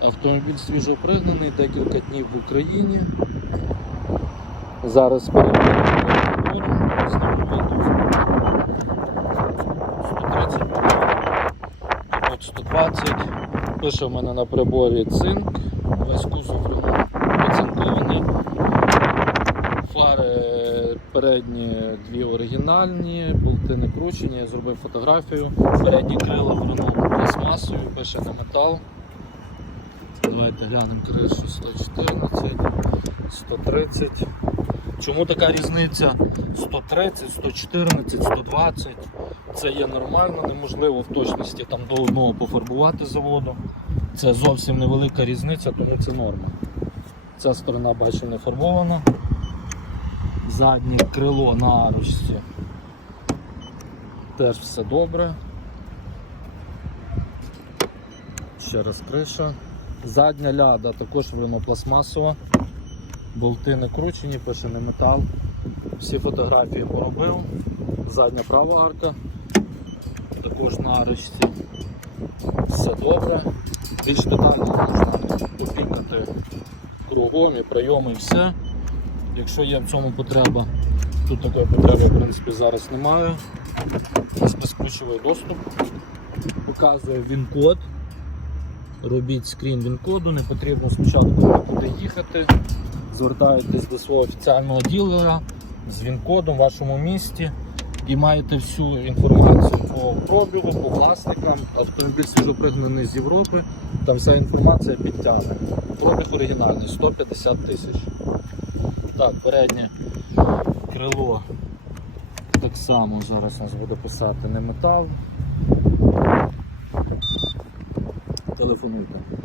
Автомобіль свіжопригнаний, декілька днів в Україні. Зараз перевіряємо. 130 120. Пише в мене на приборі цинк. Весь кузов оцинкований. Фари передні дві оригінальні, болти не кручені, я зробив фотографію. Передні крила Renault пластмасові, пише на метал. Давайте глянемо кришу 114, 130. Чому така різниця 130, 114, 120? Це є нормально, неможливо в точності там до одного пофарбувати заводу. Це зовсім невелика різниця, тому це норма. Ця сторона, бачу, не фарбована. Заднє крило на арочці. Теж все добре. Ще раз криша. Задня ляда також пластмасова. Болти не кручені, пише не метал. Всі фотографії поробив. Задня права арка. Також на арочці. Все добре. Більш детально можна попікати кругом і прийоми і все. Якщо є в цьому потреба, тут такої потреби в принципі зараз немає. Безключовий доступ. Показує він-код. Робіть скрін він-коду, не потрібно спочатку нікуди їхати. Звертаєтесь до свого офіціального ділера з він-кодом в вашому місті і маєте всю інформацію по пробігу, по власникам. Автомобіль свіжопригнаний з Європи, там вся інформація підтягне. Пробіг оригінальний 150 тисяч. Так, переднє крило так само зараз нас буде писати не метал. fomenta.